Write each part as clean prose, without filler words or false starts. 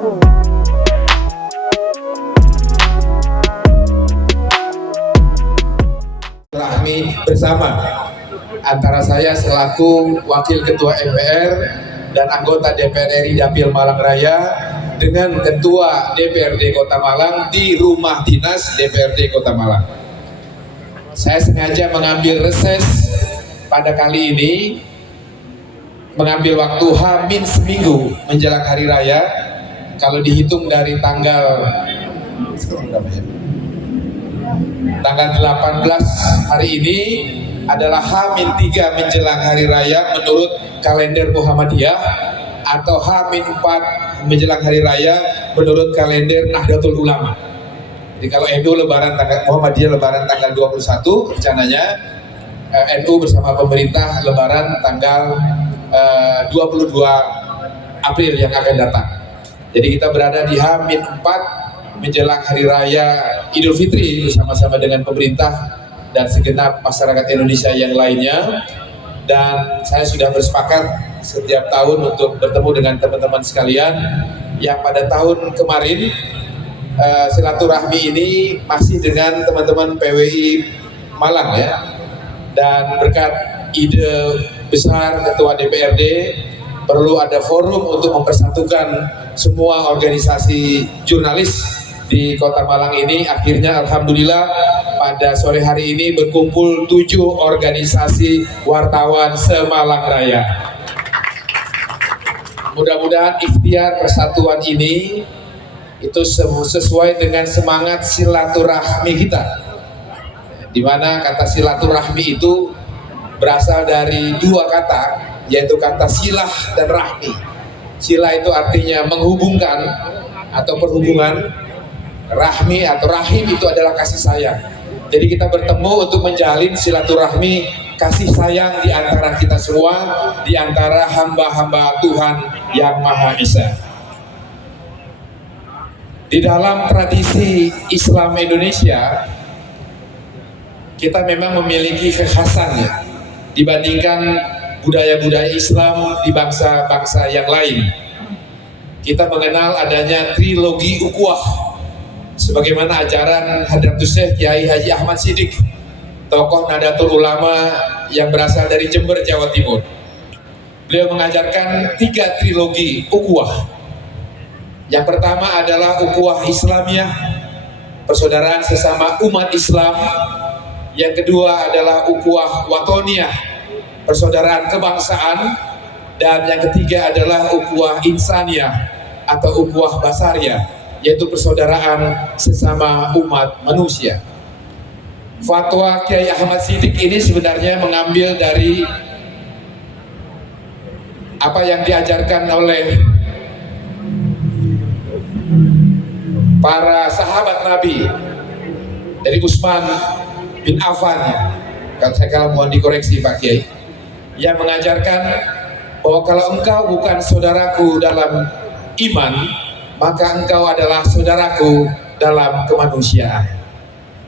Rahmi bersama antara saya selaku Wakil Ketua MPR dan anggota DPR RI Dapil Malang Raya dengan Ketua DPRD Kota Malang di rumah dinas DPRD Kota Malang. Saya sengaja mengambil reses pada kali ini, mengambil waktu hamin seminggu menjelang hari raya. Kalau dihitung dari tanggal 18 hari ini adalah H-3 menjelang hari raya menurut kalender Muhammadiyah, atau H-4 menjelang hari raya menurut kalender Nahdlatul Ulama. Jadi kalau NU lebaran tanggal Muhammadiyah lebaran tanggal 21, rencananya NU bersama pemerintah lebaran tanggal 22 April yang akan datang. Jadi kita berada di H-4 menjelang hari raya Idul Fitri bersama-sama dengan pemerintah dan segenap masyarakat Indonesia yang lainnya. Dan saya sudah bersepakat setiap tahun untuk bertemu dengan teman-teman sekalian yang pada tahun kemarin silaturahmi ini masih dengan teman-teman PWI Malang ya. Dan berkat ide besar Ketua DPRD, perlu ada forum untuk mempersatukan semua organisasi jurnalis di Kota Malang ini. Akhirnya alhamdulillah pada sore hari ini berkumpul 7 organisasi wartawan se-Malang Raya. Mudah-mudahan ikhtiar persatuan ini itu sesuai dengan semangat silaturahmi kita, di mana kata silaturahmi itu berasal dari 2 kata, yaitu kata silah dan rahmi. Silah itu artinya menghubungkan atau perhubungan, rahmi atau rahim itu adalah kasih sayang. Jadi kita bertemu untuk menjalin silaturahmi kasih sayang di antara kita semua, di antara hamba-hamba Tuhan yang Maha Esa. Di dalam tradisi Islam Indonesia, kita memang memiliki kekhasannya dibandingkan budaya-budaya Islam di bangsa-bangsa yang lain. Kita mengenal adanya trilogi ukhuwah, sebagaimana ajaran Hadratus Syekh Kiai Haji Ahmad Siddiq, tokoh Nahdlatul Ulama yang berasal dari Jember, Jawa Timur. Beliau mengajarkan 3 trilogi ukhuwah. Yang pertama adalah ukhuwah Islamiyah, persaudaraan sesama umat Islam. Yang kedua adalah ukhuwah Watoniyah, persaudaraan kebangsaan. Dan yang ketiga adalah ukhuwah Insaniyah atau ukhuwah Basariyah, yaitu persaudaraan sesama umat manusia. Fatwa Kiai Ahmad Siddiq ini sebenarnya mengambil dari apa yang diajarkan oleh para sahabat Nabi, dari Utsman bin Affan, kalau mohon dikoreksi Pak Kiai, yang mengajarkan bahwa kalau engkau bukan saudaraku dalam iman, maka engkau adalah saudaraku dalam kemanusiaan.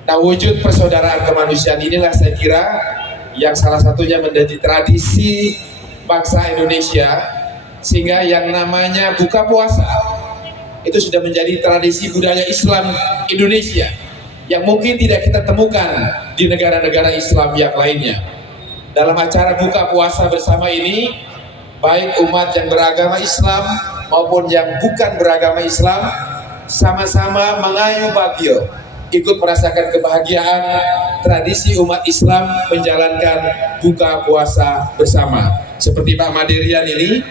Nah, wujud persaudaraan kemanusiaan inilah saya kira yang salah satunya menjadi tradisi bangsa Indonesia, sehingga yang namanya buka puasa itu sudah menjadi tradisi budaya Islam Indonesia yang mungkin tidak kita temukan di negara-negara Islam yang lainnya. Dalam acara buka puasa bersama ini, baik umat yang beragama Islam maupun yang bukan beragama Islam sama-sama mengayu bagio, ikut merasakan kebahagiaan tradisi umat Islam menjalankan buka puasa bersama. Seperti Pak Maderian ini,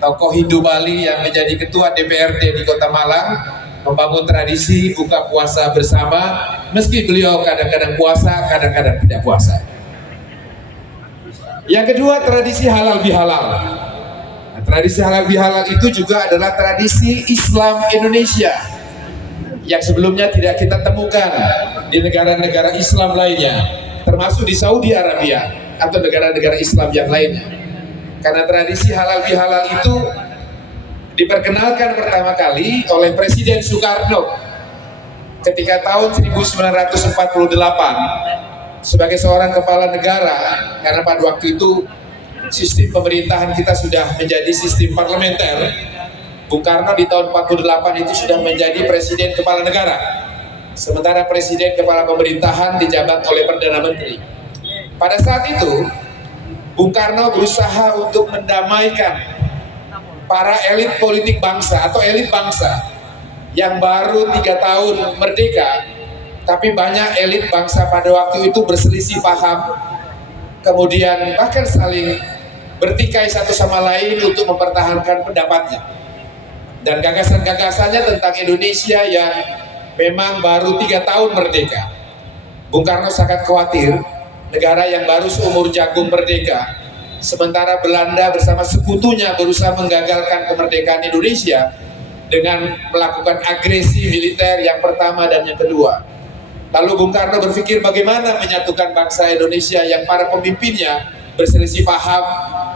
tokoh Hindu Bali yang menjadi ketua DPRD di Kota Malang, membangun tradisi buka puasa bersama, meski beliau kadang-kadang puasa, kadang-kadang tidak puasa. Yang kedua, tradisi halal bihalal. Nah, tradisi halal bihalal itu juga adalah tradisi Islam Indonesia yang sebelumnya tidak kita temukan di negara-negara Islam lainnya, termasuk di Saudi Arabia atau negara-negara Islam yang lainnya. Karena tradisi halal bihalal itu diperkenalkan pertama kali oleh Presiden Soekarno ketika tahun 1948 sebagai seorang kepala negara, karena pada waktu itu sistem pemerintahan kita sudah menjadi sistem parlementer. Bung Karno di tahun 48 itu sudah menjadi presiden kepala negara, sementara presiden kepala pemerintahan dijabat oleh Perdana Menteri. Pada saat itu Bung Karno berusaha untuk mendamaikan para elit politik bangsa atau elit bangsa yang baru 3 tahun merdeka, tapi banyak elit bangsa pada waktu itu berselisih paham, kemudian bahkan saling bertikai satu sama lain untuk mempertahankan pendapatnya dan gagasan-gagasannya tentang Indonesia yang memang baru 3 tahun merdeka. Bung Karno sangat khawatir negara yang baru seumur jagung merdeka, sementara Belanda bersama sekutunya berusaha menggagalkan kemerdekaan Indonesia dengan melakukan agresi militer yang pertama dan yang kedua. Lalu Bung Karno berpikir bagaimana menyatukan bangsa Indonesia yang para pemimpinnya berselisih paham,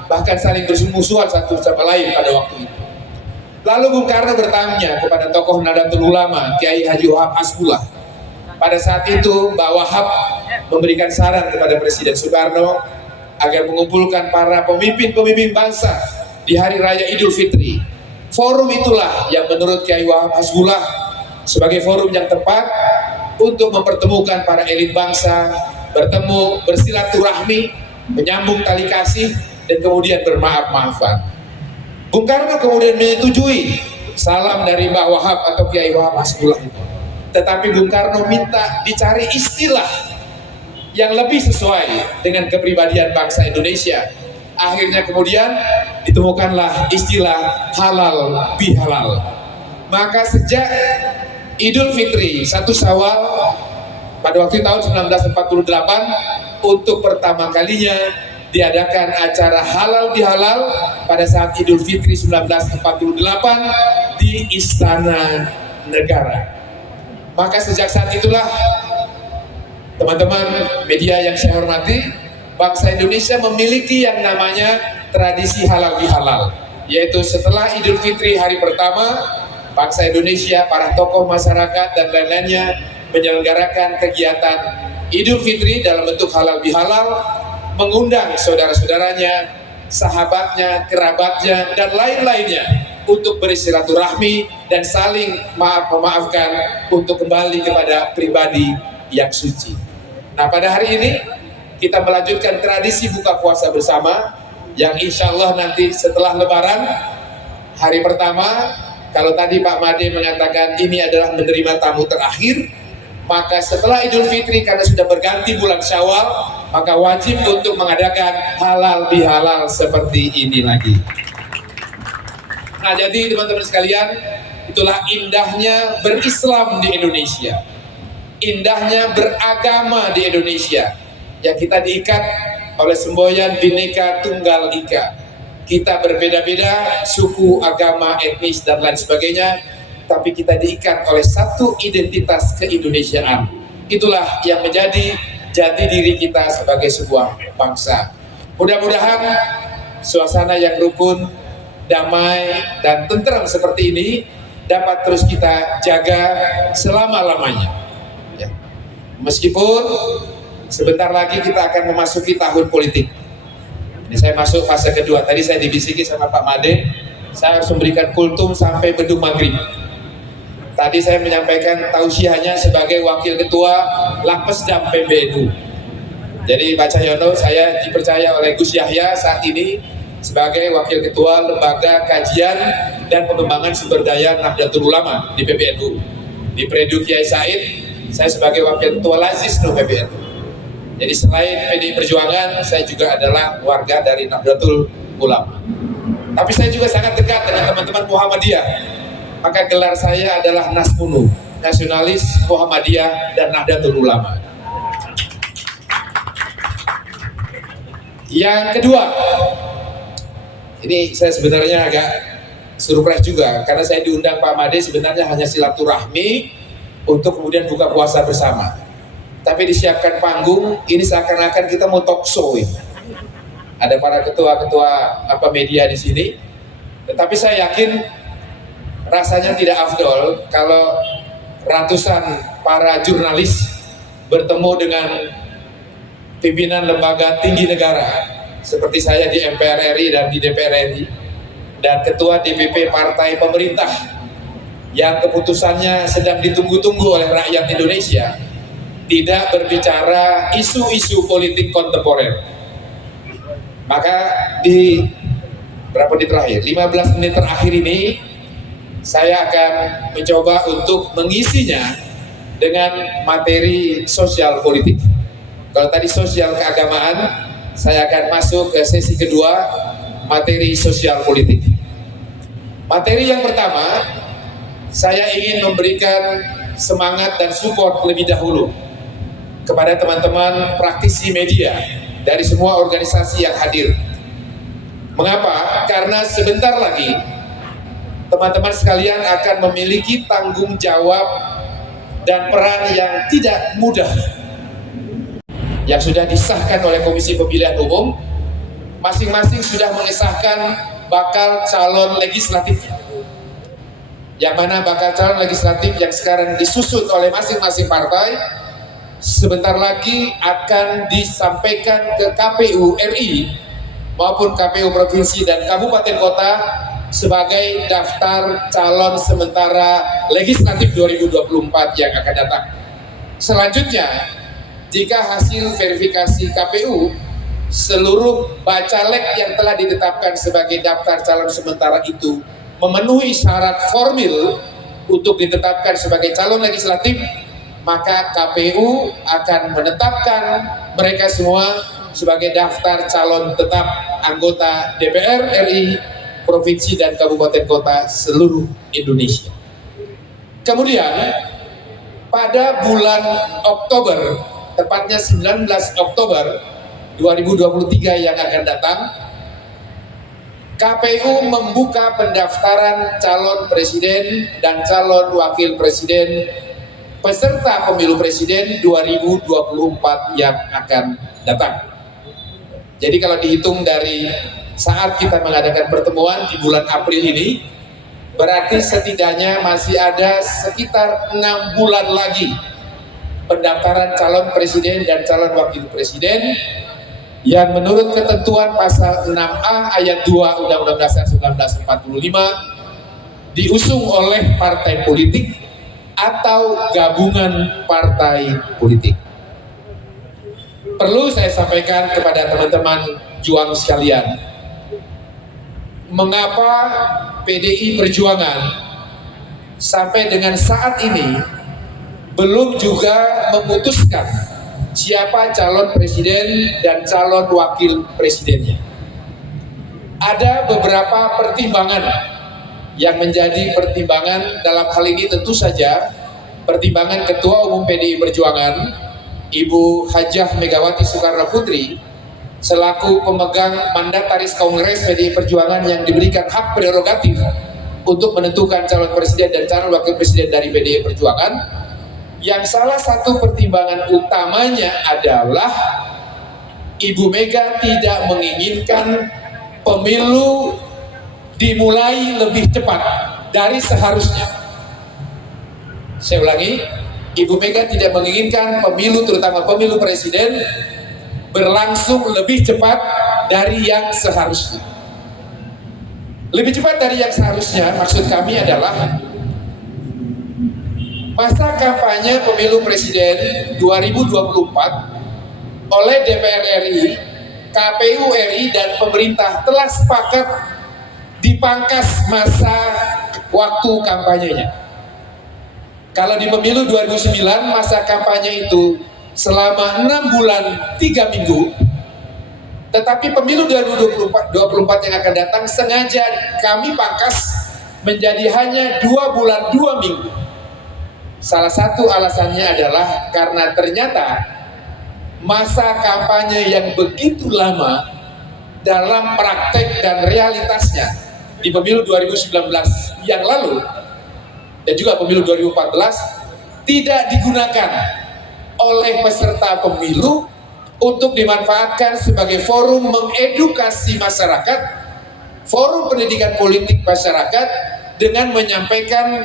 bahkan saling bermusuhan satu sama lain pada waktu itu. Lalu Bung Karno bertanya kepada tokoh Nahdlatul Ulama, Kiai Haji Wahab Hasbullah. Pada saat itu Mbak Wahab memberikan saran kepada Presiden Soekarno agar mengumpulkan para pemimpin-pemimpin bangsa di Hari Raya Idul Fitri. Forum itulah yang menurut Kiai Wahab Hasbullah sebagai forum yang tepat untuk mempertemukan para elit bangsa, bertemu, bersilaturahmi, menyambung tali kasih, dan kemudian bermaaf-maafan. Bung Karno kemudian menyetujui salam dari Mbak Wahab atau Kiai Wahab Hasbullah itu. Tetapi Bung Karno minta dicari istilah yang lebih sesuai dengan kepribadian bangsa Indonesia. Akhirnya kemudian ditemukanlah istilah halal bihalal. Maka sejak Idul Fitri 1 Syawal pada waktu tahun 1948 untuk pertama kalinya diadakan acara halal bihalal pada saat Idul Fitri 1948 di Istana Negara. Maka sejak saat itulah teman-teman media yang saya hormati, bangsa Indonesia memiliki yang namanya tradisi halal bihalal, yaitu setelah Idul Fitri hari pertama, bangsa Indonesia, para tokoh masyarakat dan lain-lainnya menyelenggarakan kegiatan Idul Fitri dalam bentuk halal bihalal, mengundang saudara-saudaranya, sahabatnya, kerabatnya, dan lain-lainnya untuk bersilaturahmi dan saling memaafkan untuk kembali kepada pribadi yang suci. Nah, pada hari ini kita melanjutkan tradisi buka puasa bersama yang insya Allah nanti setelah Lebaran hari pertama, kalau tadi Pak Made mengatakan ini adalah menerima tamu terakhir, maka setelah Idul Fitri karena sudah berganti bulan Syawal, maka wajib untuk mengadakan halal bihalal seperti ini lagi. Nah, jadi teman-teman sekalian, itulah indahnya berislam di Indonesia, indahnya beragama di Indonesia, yang kita diikat oleh semboyan Bhinneka Tunggal Ika. Kita berbeda-beda suku, agama, etnis, dan lain sebagainya, tapi kita diikat oleh satu identitas keindonesiaan. Itulah yang menjadi jati diri kita sebagai sebuah bangsa. Mudah-mudahan suasana yang rukun, damai, dan tentram seperti ini dapat terus kita jaga selama-lamanya. Ya. Meskipun sebentar lagi kita akan memasuki tahun politik. Ini saya masuk fase kedua. Tadi saya dibisiki sama Pak Made, saya harus memberikan kultum sampai bedung maghrib. Tadi saya menyampaikan tausiahnya sebagai wakil ketua Lakpesdam PBNU. Jadi Pak Cahyono, saya dipercaya oleh Gus Yahya saat ini sebagai wakil ketua Lembaga Kajian dan Pengembangan Sumber Daya Nahdlatul Ulama di PBNU. Di Predu Kiai Said, saya sebagai wakil ketua Lazisnu PBNU. Jadi selain PDI Perjuangan, saya juga adalah warga dari Nahdlatul Ulama. Tapi saya juga sangat dekat dengan teman-teman Muhammadiyah. Maka gelar saya adalah Nasmunu, Nasionalis Muhammadiyah dan Nahdlatul Ulama. Yang kedua, ini saya sebenarnya agak surprise juga, karena saya diundang Pak Made sebenarnya hanya silaturahmi untuk kemudian buka puasa bersama. Tapi disiapkan panggung, ini seakan-akan kita mau talk show ini. Ada para ketua-ketua media di sini. Tetapi saya yakin rasanya tidak afdol kalau ratusan para jurnalis bertemu dengan pimpinan lembaga tinggi negara seperti saya di MPR RI dan di DPR RI, dan Ketua DPP Partai Pemerintah yang keputusannya sedang ditunggu-tunggu oleh rakyat Indonesia, tidak berbicara isu-isu politik kontemporer. Maka di berapa menit terakhir, 15 menit terakhir ini, saya akan mencoba untuk mengisinya dengan materi sosial politik. Kalau tadi sosial keagamaan, saya akan masuk ke sesi kedua, materi sosial politik. Materi yang pertama, saya ingin memberikan semangat dan support lebih dahulu kepada teman-teman praktisi media dari semua organisasi yang hadir. Mengapa? Karena sebentar lagi teman-teman sekalian akan memiliki tanggung jawab dan peran yang tidak mudah yang sudah disahkan oleh Komisi Pemilihan Umum. Masing-masing sudah mengesahkan bakal calon legislatifnya, yang mana bakal calon legislatif yang sekarang disusun oleh masing-masing partai sebentar lagi akan disampaikan ke KPU RI maupun KPU Provinsi dan Kabupaten Kota sebagai daftar calon sementara legislatif 2024 yang akan datang. Selanjutnya, jika hasil verifikasi KPU seluruh bacalek yang telah ditetapkan sebagai daftar calon sementara itu memenuhi syarat formil untuk ditetapkan sebagai calon legislatif, maka KPU akan menetapkan mereka semua sebagai daftar calon tetap anggota DPR RI, provinsi dan kabupaten kota seluruh Indonesia. Kemudian pada bulan Oktober, tepatnya 19 Oktober 2023 yang akan datang, KPU membuka pendaftaran calon presiden dan calon wakil presiden peserta pemilu presiden 2024 yang akan datang. Jadi kalau dihitung dari saat kita mengadakan pertemuan di bulan April ini, berarti setidaknya masih ada sekitar 6 bulan lagi pendaftaran calon presiden dan calon wakil presiden yang menurut ketentuan pasal 6A ayat 2 Undang-Undang Dasar 1945 diusung oleh partai politik atau gabungan partai politik. Perlu saya sampaikan kepada teman-teman juang sekalian, mengapa PDI Perjuangan sampai dengan saat ini belum juga memutuskan siapa calon presiden dan calon wakil presidennya. Ada beberapa pertimbangan yang menjadi pertimbangan dalam hal ini, tentu saja pertimbangan Ketua Umum PDI Perjuangan Ibu Hajah Megawati Soekarno Putri selaku pemegang mandataris Kongres PDI Perjuangan yang diberikan hak prerogatif untuk menentukan calon presiden dan calon wakil presiden dari PDI Perjuangan, yang salah satu pertimbangan utamanya adalah Ibu Mega tidak menginginkan pemilu dimulai lebih cepat dari seharusnya. Saya ulangi, Ibu Mega tidak menginginkan pemilu, terutama pemilu presiden, berlangsung lebih cepat dari yang seharusnya. Lebih cepat dari yang seharusnya maksud kami adalah masa kampanye pemilu presiden 2024 oleh DPR RI, KPU RI dan pemerintah telah sepakat dipangkas masa waktu kampanyenya. Kalau di pemilu 2009 masa kampanye itu selama 6 bulan 3 minggu, tetapi pemilu 2024 yang akan datang sengaja kami pangkas menjadi hanya 2 bulan 2 minggu. Salah satu alasannya adalah karena ternyata masa kampanye yang begitu lama dalam praktek dan realitasnya di pemilu 2019 yang lalu dan juga pemilu 2014 tidak digunakan oleh peserta pemilu untuk dimanfaatkan sebagai forum mengedukasi masyarakat, forum pendidikan politik masyarakat dengan menyampaikan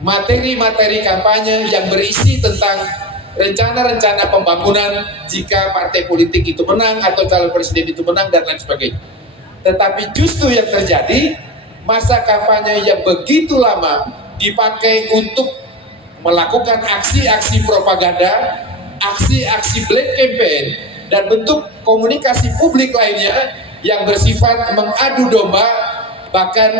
materi-materi kampanye yang berisi tentang rencana-rencana pembangunan jika partai politik itu menang atau calon presiden itu menang dan lain sebagainya. Tetapi justru yang terjadi, masa kampanye yang begitu lama dipakai untuk melakukan aksi-aksi propaganda, aksi-aksi black campaign, dan bentuk komunikasi publik lainnya yang bersifat mengadu domba, bahkan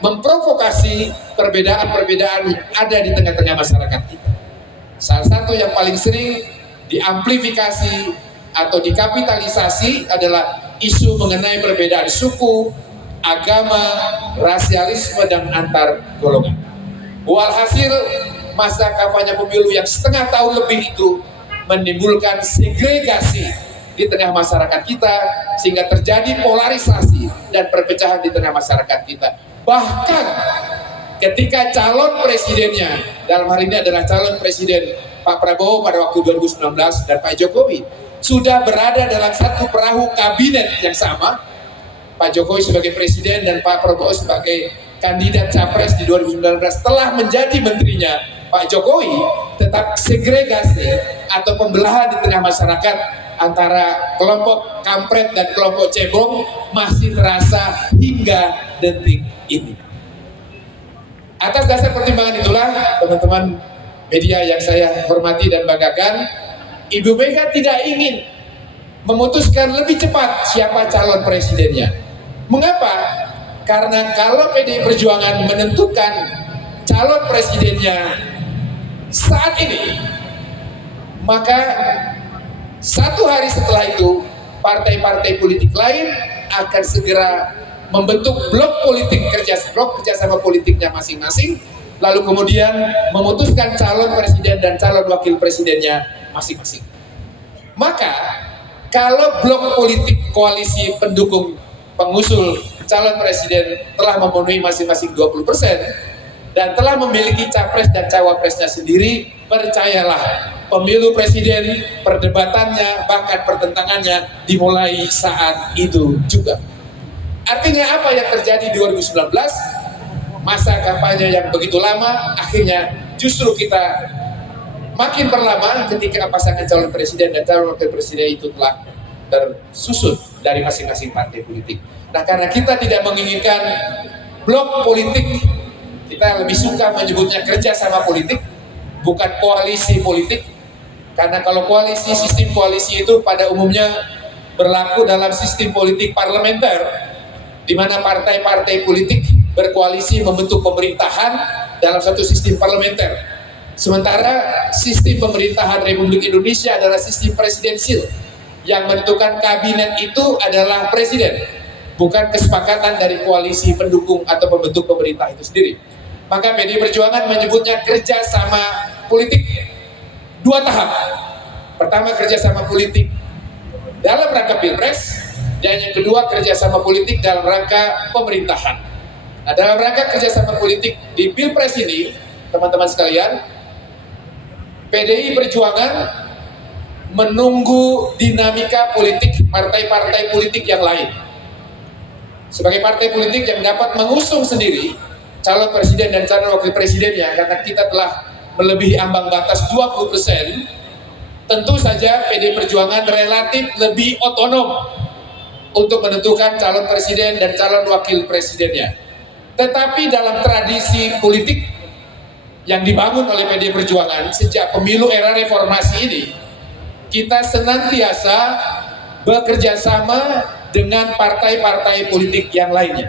memprovokasi perbedaan-perbedaan yang ada di tengah-tengah masyarakat kita. Salah satu yang paling sering diamplifikasi atau dikapitalisasi adalah isu mengenai perbedaan suku, agama, rasialisme, dan antar golongan. Walhasil, masa kampanye pemilu yang setengah tahun lebih itu menimbulkan segregasi di tengah masyarakat kita, sehingga terjadi polarisasi dan perpecahan di tengah masyarakat kita. Bahkan ketika calon presidennya, dalam hal ini adalah calon presiden Pak Prabowo pada waktu 2019 dan Pak Jokowi, sudah berada dalam satu perahu kabinet yang sama, Pak Jokowi sebagai presiden dan Pak Prabowo sebagai kandidat capres di 2019, telah menjadi menterinya Pak Jokowi, tetap segregasi atau pembelahan di tengah masyarakat antara kelompok kampret dan kelompok cebong masih terasa hingga detik ini. Atas dasar pertimbangan itulah, teman-teman media yang saya hormati dan banggakan, Ibu Mega tidak ingin memutuskan lebih cepat siapa calon presidennya. Mengapa? Karena kalau PDI Perjuangan menentukan calon presidennya saat ini, maka satu hari setelah itu partai-partai politik lain akan segera membentuk blok kerjasama politiknya masing-masing, lalu kemudian memutuskan calon presiden dan calon wakil presidennya masing-masing. Maka kalau blok politik koalisi pendukung pengusul calon presiden telah memenuhi masing-masing 20% dan telah memiliki capres dan cawapresnya sendiri, percayalah, pemilu presiden, perdebatannya, bahkan pertentangannya dimulai saat itu juga. Artinya apa yang terjadi 2019? Masa kampanye yang begitu lama, akhirnya justru kita makin berlama ketika pasangan calon presiden dan calon wakil presiden itu telah tersusun dari masing-masing partai politik. Nah, karena kita tidak menginginkan blok politik, kita lebih suka menyebutnya kerjasama politik, bukan koalisi politik. Karena kalau koalisi, sistem koalisi itu pada umumnya berlaku dalam sistem politik parlementer, di mana partai-partai politik berkoalisi membentuk pemerintahan dalam satu sistem parlementer. Sementara sistem pemerintahan Republik Indonesia adalah sistem presidensil, yang menentukan kabinet itu adalah presiden, bukan kesepakatan dari koalisi pendukung atau pembentuk pemerintah itu sendiri. Maka PDI Perjuangan menyebutnya kerjasama politik dua tahap. Pertama, kerjasama politik dalam rangka pilpres, dan yang kedua kerjasama politik dalam rangka pemerintahan. Nah, dalam rangka kerjasama politik di pilpres ini, teman-teman sekalian, PDI Perjuangan menunggu dinamika politik partai-partai politik yang lain. Sebagai partai politik yang dapat mengusung sendiri calon presiden dan calon wakil presidennya, karena kita telah melebihi ambang batas 20%, tentu saja PDI Perjuangan relatif lebih otonom untuk menentukan calon presiden dan calon wakil presidennya. Tetapi dalam tradisi politik yang dibangun oleh PDI Perjuangan sejak pemilu era reformasi ini, kita senantiasa bekerja sama dengan partai-partai politik yang lainnya,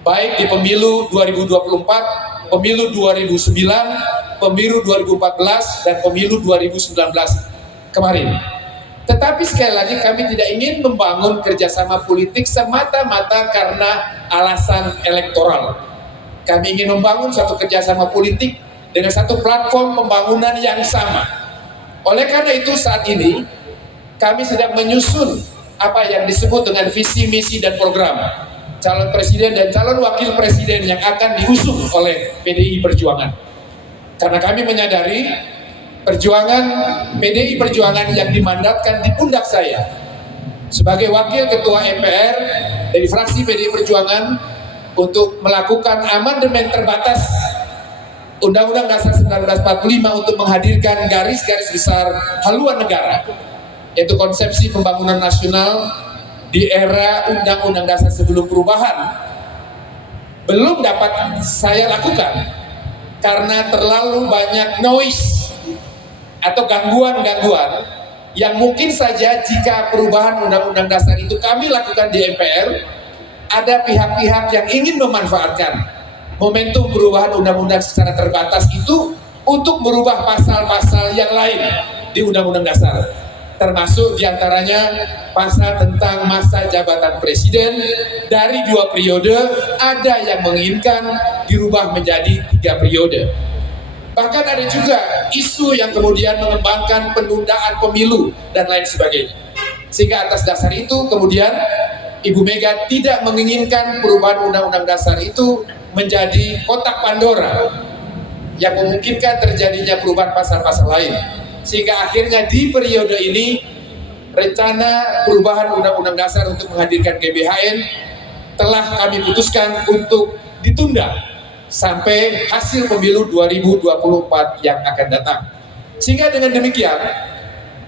baik di pemilu 2024, pemilu 2009, pemilu 2014, dan pemilu 2019 kemarin. Tetapi sekali lagi, kami tidak ingin membangun kerjasama politik semata-mata karena alasan elektoral. Kami ingin membangun satu kerjasama politik dengan satu platform pembangunan yang sama. Oleh karena itu saat ini kami sedang menyusun apa yang disebut dengan visi, misi, dan program calon presiden dan calon wakil presiden yang akan diusung oleh PDI Perjuangan. Karena kami menyadari perjuangan PDI Perjuangan yang dimandatkan di pundak saya sebagai wakil ketua MPR dari fraksi PDI Perjuangan untuk melakukan amandemen terbatas Undang-Undang Dasar 1945 untuk menghadirkan garis-garis besar haluan negara, yaitu konsepsi pembangunan nasional di era Undang-Undang Dasar sebelum perubahan belum dapat saya lakukan karena terlalu banyak noise atau gangguan-gangguan yang mungkin saja jika perubahan Undang-Undang Dasar itu kami lakukan di MPR, ada pihak-pihak yang ingin memanfaatkan momentum perubahan undang-undang secara terbatas itu untuk merubah pasal-pasal yang lain di Undang-Undang Dasar, termasuk diantaranya pasal tentang masa jabatan presiden dari 2 periode, ada yang menginginkan dirubah menjadi 3 periode. Bahkan ada juga isu yang kemudian mengembangkan penundaan pemilu dan lain sebagainya. Sehingga atas dasar itu kemudian Ibu Mega tidak menginginkan perubahan Undang-Undang Dasar itu menjadi kotak Pandora yang memungkinkan terjadinya perubahan pasal-pasal lain. Sehingga akhirnya di periode ini rencana perubahan Undang-Undang Dasar untuk menghadirkan GBHN telah kami putuskan untuk ditunda sampai hasil pemilu 2024 yang akan datang. Sehingga dengan demikian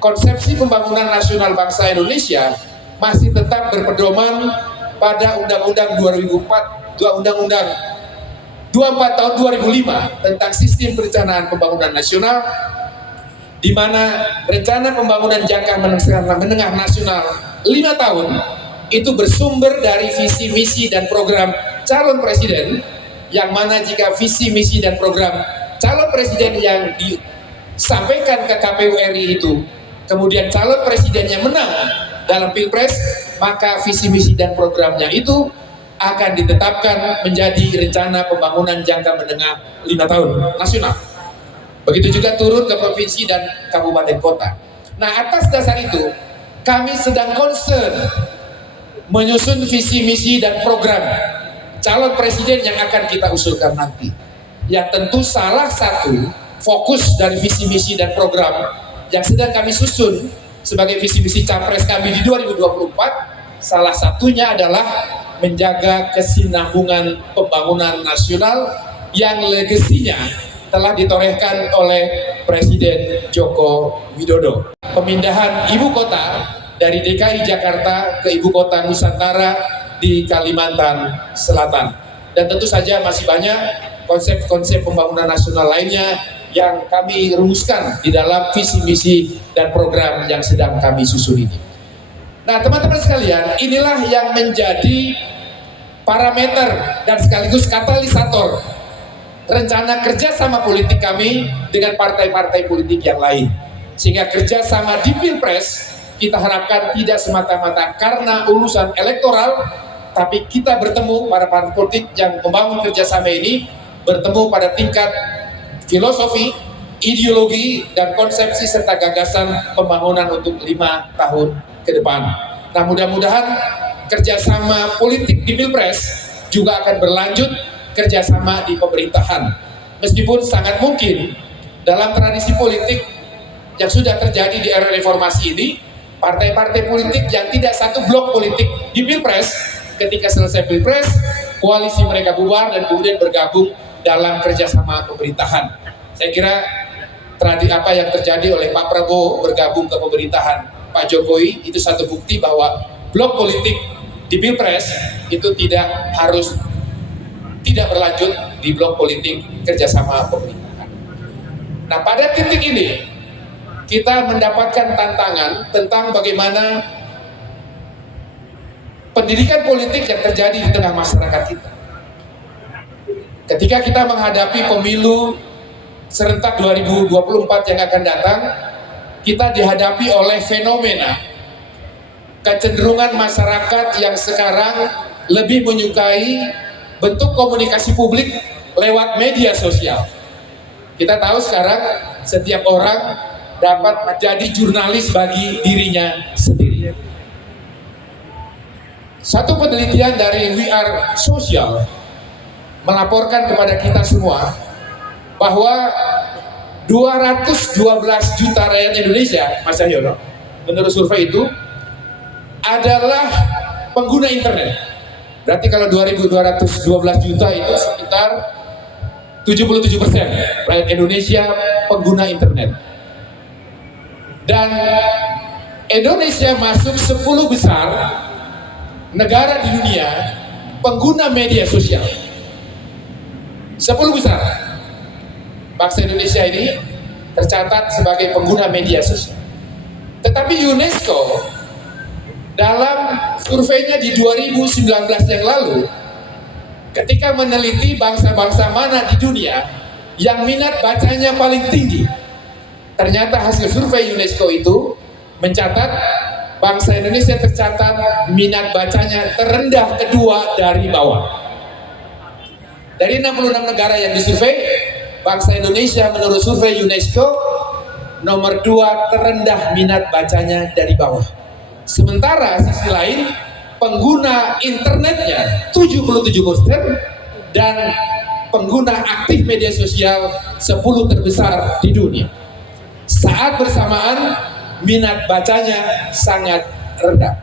konsepsi pembangunan nasional bangsa Indonesia masih tetap berpedoman pada Undang-Undang 24 tahun 2005 tentang sistem perencanaan pembangunan nasional, di mana rencana pembangunan jangka menengah nasional 5 tahun itu bersumber dari visi misi dan program calon presiden, yang mana jika visi misi dan program calon presiden yang disampaikan ke KPU RI itu kemudian calon presidennya menang dalam Pilpres, maka visi misi dan programnya itu akan ditetapkan menjadi rencana pembangunan jangka menengah 5 tahun nasional. Begitu juga turun ke provinsi dan kabupaten kota. Nah, atas dasar itu kami sedang concern menyusun visi misi dan program calon presiden yang akan kita usulkan nanti. Yang tentu salah satu fokus dari visi misi dan program yang sedang kami susun sebagai visi misi capres kami di 2024, salah satunya adalah menjaga kesinambungan pembangunan nasional yang legasinya telah ditorehkan oleh Presiden Joko Widodo. Pemindahan ibu kota dari DKI Jakarta ke ibu kota Nusantara di Kalimantan Selatan. Dan tentu saja masih banyak konsep-konsep pembangunan nasional lainnya yang kami rumuskan di dalam visi misi dan program yang sedang kami susun ini. Nah, teman-teman sekalian, inilah yang menjadi parameter dan sekaligus katalisator rencana kerjasama politik kami dengan partai-partai politik yang lain. Sehingga kerjasama di Pilpres kita harapkan tidak semata-mata karena urusan elektoral, tapi kita bertemu para partai politik yang membangun kerjasama ini, bertemu pada tingkat filosofi, ideologi, dan konsepsi serta gagasan pembangunan untuk 5 tahun ke depan. Nah, mudah-mudahan kerjasama politik di Pilpres juga akan berlanjut kerjasama di pemerintahan. Meskipun sangat mungkin dalam tradisi politik yang sudah terjadi di era reformasi ini, partai-partai politik yang tidak satu blok politik di Pilpres, ketika selesai Pilpres, koalisi mereka bubar dan kemudian bergabung dalam kerjasama pemerintahan. Saya kira apa yang terjadi oleh Pak Prabowo bergabung ke pemerintahan Pak Jokowi itu satu bukti bahwa blok politik di Pilpres itu tidak berlanjut di blok politik kerjasama pemerintahan. Nah, pada titik ini kita mendapatkan tantangan tentang bagaimana pendidikan politik yang terjadi di tengah masyarakat kita. Ketika kita menghadapi pemilu serentak 2024 yang akan datang, kita dihadapi oleh fenomena kecenderungan masyarakat yang sekarang lebih menyukai bentuk komunikasi publik lewat media sosial. Kita tahu sekarang setiap orang dapat menjadi jurnalis bagi dirinya sendiri. Satu penelitian dari We Are Social melaporkan kepada kita semua bahwa 212 juta rakyat Indonesia, Mas Cahyono, menurut survei itu adalah pengguna internet. Berarti kalau 2.212 juta itu sekitar 77% rakyat Indonesia pengguna internet. Dan Indonesia masuk 10 besar negara di dunia pengguna media sosial. 10 besar. Bangsa Indonesia ini tercatat sebagai pengguna media sosial. Tetapi UNESCO dalam surveinya di 2019 yang lalu, ketika meneliti bangsa-bangsa mana di dunia yang minat bacanya paling tinggi, ternyata hasil survei UNESCO itu mencatat bangsa Indonesia tercatat minat bacanya terendah kedua dari bawah. Dari 66 negara yang disurvei, bangsa Indonesia menurut survei UNESCO nomor 2 terendah minat bacanya dari bawah. Sementara sisi lain pengguna internetnya 77% dan pengguna aktif media sosial 10 terbesar di dunia. Saat bersamaan minat bacanya sangat rendah.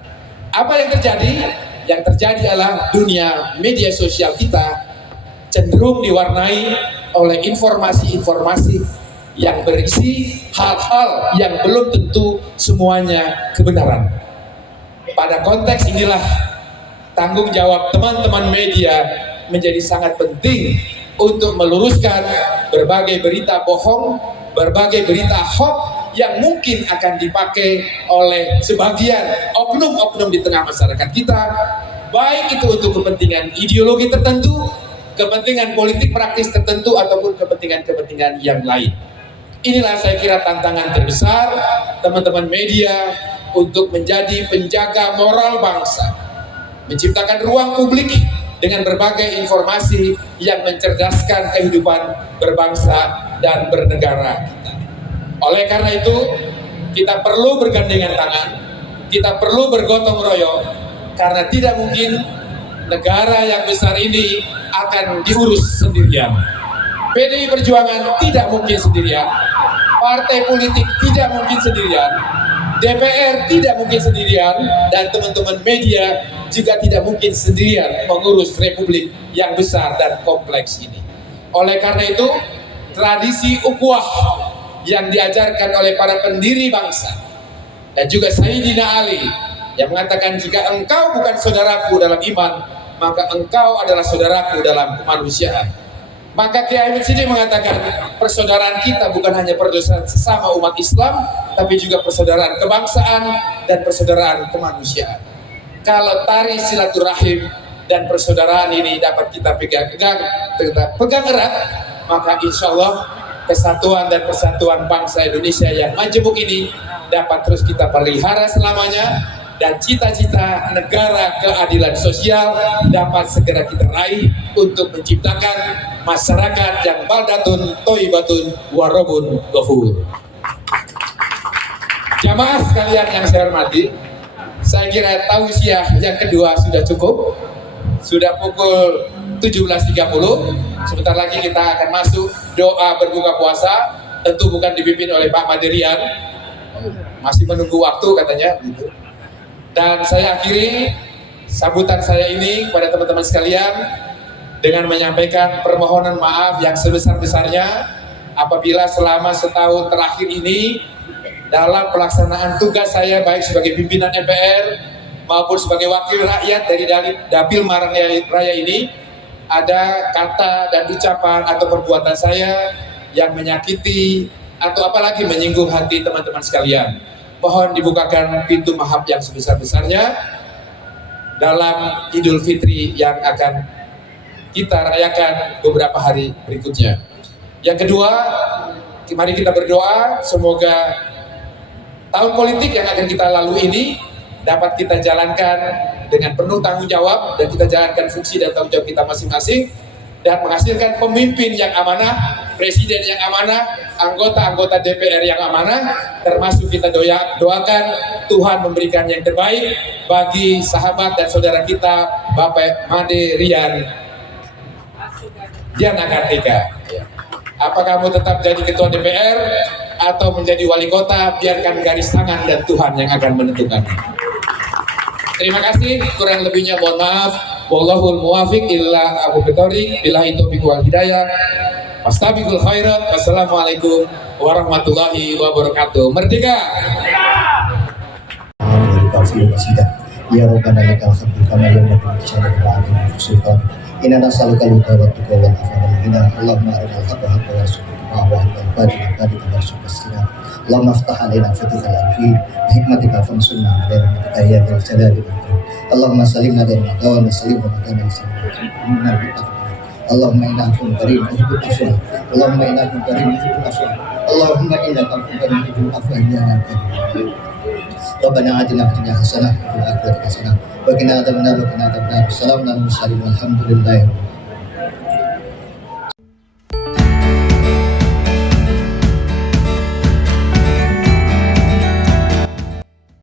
Apa yang terjadi? Yang terjadi adalah dunia media sosial kita cenderung diwarnai oleh informasi-informasi yang berisi hal-hal yang belum tentu semuanya kebenaran. Pada konteks inilah tanggung jawab teman-teman media menjadi sangat penting untuk meluruskan berbagai berita bohong, berbagai berita hoax yang mungkin akan dipakai oleh sebagian oknum-oknum di tengah masyarakat kita, baik itu untuk kepentingan ideologi tertentu, kepentingan politik praktis tertentu, ataupun kepentingan-kepentingan yang lain. Inilah saya kira tantangan terbesar teman-teman media untuk menjadi penjaga moral bangsa, menciptakan ruang publik dengan berbagai informasi yang mencerdaskan kehidupan berbangsa dan bernegara kita. Oleh karena itu, kita perlu bergandengan tangan, kita perlu bergotong royong, karena tidak mungkin negara yang besar ini akan diurus sendirian. PDI Perjuangan tidak mungkin sendirian, partai politik tidak mungkin sendirian, DPR tidak mungkin sendirian, dan teman-teman media juga tidak mungkin sendirian mengurus republik yang besar dan kompleks ini. Oleh karena itu, tradisi ukhuwah yang diajarkan oleh para pendiri bangsa dan juga Sayyidina Ali yang mengatakan, jika engkau bukan saudaraku dalam iman, maka engkau adalah saudaraku dalam kemanusiaan. Maka Kiai Haji Siddiq mengatakan, persaudaraan kita bukan hanya persaudaraan sesama umat Islam, tapi juga persaudaraan kebangsaan dan persaudaraan kemanusiaan. Kalau tari silaturahim dan persaudaraan ini dapat kita pegang erat, maka insya Allah kesatuan dan persatuan bangsa Indonesia yang majemuk ini dapat terus kita pelihara selamanya, dan cita-cita negara keadilan sosial dapat segera kita raih untuk menciptakan masyarakat yang baldatun toibatun warobun ghafur. Jamaah sekalian yang saya hormati, saya kira tausiah yang kedua sudah cukup. Sudah pukul 17.30, sebentar lagi kita akan masuk doa berbuka puasa, tentu bukan dipimpin oleh Pak Madirian, masih menunggu waktu katanya gitu. Dan saya akhiri sambutan saya ini kepada teman-teman sekalian dengan menyampaikan permohonan maaf yang sebesar-besarnya apabila selama setahun terakhir ini dalam pelaksanaan tugas saya baik sebagai pimpinan MPR maupun sebagai wakil rakyat dari Dapil Malang Raya ini ada kata dan ucapan atau perbuatan saya yang menyakiti atau apalagi menyinggung hati teman-teman sekalian. Mohon dibukakan pintu maaf yang sebesar-besarnya dalam Idul Fitri yang akan kita rayakan beberapa hari berikutnya. Yang kedua, mari kita berdoa semoga tahun politik yang akan kita lalui ini dapat kita jalankan dengan penuh tanggung jawab, dan kita jalankan fungsi dan tanggung jawab kita masing-masing, dan menghasilkan pemimpin yang amanah, presiden yang amanah, anggota-anggota DPR yang amanah, termasuk kita doakan Tuhan memberikan yang terbaik bagi sahabat dan saudara kita Bapak Made Rian Diana Kartika. Apa kamu tetap jadi ketua DPR atau menjadi wali kota, biarkan garis tangan dan Tuhan yang akan menentukan. Terima kasih, kurang lebihnya mohon maaf. Wallahul muwafiq illa aku betori billahi taufiq wal hidayah. Fastabiqul khairat. Wassalamualaikum warahmatullahi wabarakatuh. Merdeka. Ya Rabbana lakal hamdu kama yanbaghi li jalali wajhika wa sultanik. Inna nas'aluka al-huda wa tuqa wal afa wal ghina. Allahumma arinal haqqa haqqan warzuqna ittiba'ahu wa arinal batila batilan warzuqna ijtinaba. Allahumma iftah 'alaina fatihal arifin bi hikmatika fansurna 'ala man ya dzal jalali wal ikram. Allahumma salimna dari Ramadan wa salim Ramadan wa salim. Allahumma inna afuwwun karim tuhibbul afwa. Allahumma inna afuwwun karim tuhibbul afwa. Allahumma inna afuwwun karim tuhibbul afwa ya Rabbana. Rabbana atina fid dunya hasanah wa fil akhirati hasanah wa qina adzabannar. Assalamu alaikum warahmatullahi wabarakatuh.